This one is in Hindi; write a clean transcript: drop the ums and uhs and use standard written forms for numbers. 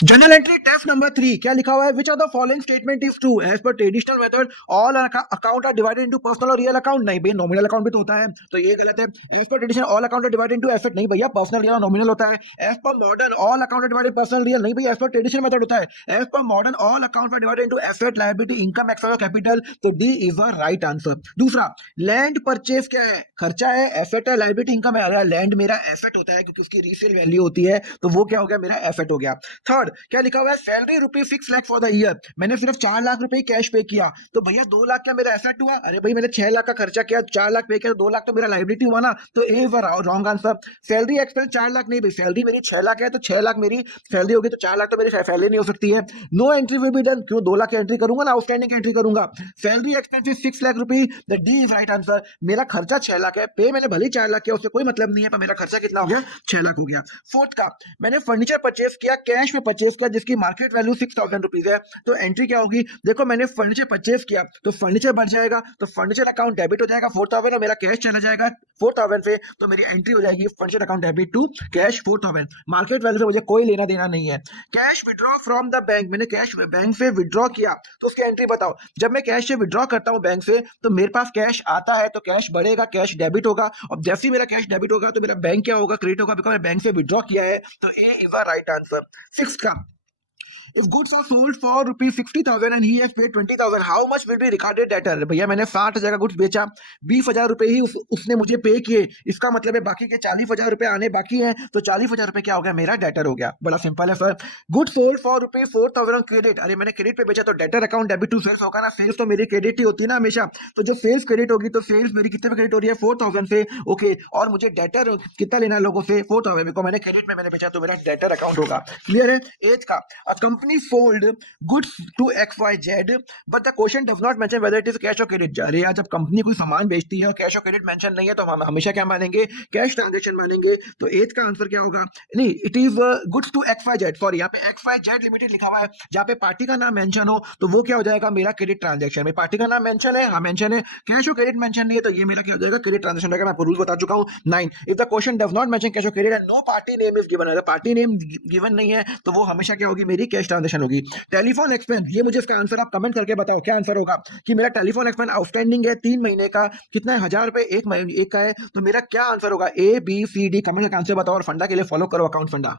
जनरल एंट्री टेस्ट नंबर 3 क्या लिखा हुआ है? Which of the following statement is true as per traditional method all account are divided into personal और रियल अकाउंट। नहीं भैया, नॉमिनल अकाउंट भी तो होता है, तो ये गलत है। As per tradition all account are divided into asset. नहीं भैया, पर्सनल रियल नॉमिनल होता है। As per modern all account are divided personal real. नहीं भैया, एज पर ट्रेडिशनल मेथड होता है। As per modern all account are divided into asset liability income ex और कैपिटल। तो D is the right answer. दूसरा, लैंड परचेज क्या है? खर्चा है, एसेट है, लायबिलिटी इनकम है। अगर लैंड मेरा एसेट होता है क्योंकि उसकी रीसेल वैल्यू होती है, तो वो क्या हो गया? मेरा एसेट हो गया। थर्ड, क्या लिखा हुआ है? Salary ₹6 lakh for the year. मैंने सिर्फ 4 लाख रुपए कैश पे किया, तो भैया 2 लाख क्या मेरा एसेट हुआ? अरे भाई, मैंने 6 लाख का खर्चा किया, 4 लाख पे किया, 2 लाख तो मेरा लायबिलिटी हुआ ना। तो A is wrong answer. Salary expense 4 lakh नहीं भाई, सैलरी मेरी 6 लाख है, तो 6 लाख मेरी सैलरी होगी, तो 4 लाख तो मेरी सैलरी नहीं हो सकती है। No entry will be done. क्यों? 2 लाख की एंट्री करूंगा ना, आउटस्टैंडिंग एंट्री करूंगा। सैलरी एक्सपेंस 6 लाख रुपए। The D is right answer. मेरा खर्चा 6 लाख है, पे मैंने भले 4 लाख किया, उससे कोई मतलब नहीं है, पर मेरा खर्चा कितना हो गया? 6 लाख हो गया। फोर्थ का, मैंने फर्नीचर परचेज किया, कैश में परचेज किया, जिसकी मार्केट वैल्यू 6,000 रुपीज है। तो एंट्री क्या होगी? देखो, मैंने फर्नीचर परचेज किया, तो फर्नीचर बढ़ जाएगा, तो फर्नीचर अकाउंट डेबिट हो जाएगा 4,000, और मेरा कैश चला जाएगा 4,000 से, तो मेरी एंट्री हो जाएगी furniture account debit to cash 4,000। Market value से मुझे कोई लेना देना नहीं है। Cash withdraw from the bank, मैंने कैश बैंक से विड्रॉ किया, तो उसकी एंट्री बताओ। जब मैं कैश से विड्रॉ करता हूं बैंक से, तो मेरे पास कैश आता है, तो कैश बढ़ेगा, कैश डेबिट होगा, और जैसे ही मेरा कैश डेबिट होगा, तो मेरा बैंक क्या होगा? क्रेडिट होगा, बिकॉज मैं बैंक से विड्रॉ किया है। तो A is the right answer. Six का, if goods are sold for ₹60,000 and he has paid 20,000, how much will be recorded debtor? भैया, मैंने 60,000 का गुड्स बेचा, 20,000 रुपए ही उसने मुझे पे किए, इसका मतलब है बाकी के 40,000 रुपए आने बाकी हैं, तो 40,000 रुपए क्या हो गया? मेरा डेटर हो गया। बड़ा सिंपल है sir. Goods sold for ₹4,000 on credit. अरे, मैंने क्रेडिट पे बेचा, तो debtor account debit to sales होगा ना। सेल्स तो मेरी क्रेडिट ही होती है ना हमेशा, तो जो सेल्स क्रेडिट होगी, तो सेल्स मेरी कितने पे क्रेडिट हो रही है? 4,000 से। ओके, और मुझे डेटर कितना लेना है लोगों से? 4,000 को मैंने क्रेडिट में मैंने बेचा, तो मेरा डेटर अकाउंट होगा। क्लियर है? एज का, a company sold goods to XYZ, but the question does not mention whether it is cash or credit। अरे यार, जब कंपनी कोई सामान बेचती है और कैश और क्रेडिट मेंशन नहीं है, तो हम हमेशा क्या मानेंगे? कैश ट्रांजैक्शन मानेंगे। तो एथ का आंसर क्या होगा? नहीं, it is goods to XYZ। Sorry, यहाँ पे XYZ लिमिटेड लिखा हुआ है, जहाँ पे पार्टी का नाम मेंशन हो, तो वो क्या हो जाएगा? मेरा क्रेडिट ट्रांजैक्शन में। पार्टी का नाम मेंशन है, हाँ मेंशन है, कैश और क्रेडिट मेंशन नहीं है, तो ये मेरा क्या हो जाएगा? क्रेडिट ट्रांजैक्शन रहेगा। मैं आपको रूल बता चुका हूँ। 9, if the question does not mention cash और credit and no party name is given, अगर पार्टी नेम गिवन नहीं है, तो वो हमेशा क्या होगी? मेरी कैश ट्रांजैक्शन होगी। टेलीफोन एक्सपेंस, ये मुझे इसका आंसर आप कमेंट करके बताओ, क्या आंसर होगा? कि मेरा टेलीफोन एक्सपेंस आउटस्टैंडिंग है 3 महीने का, कितना है? 1,000 रुपए एक महीने एक का है, तो मेरा क्या आंसर होगा? A B C D। Comment करके आंसर बताओ, और फंडा के लिए फॉलो करो अकाउंट फंडा।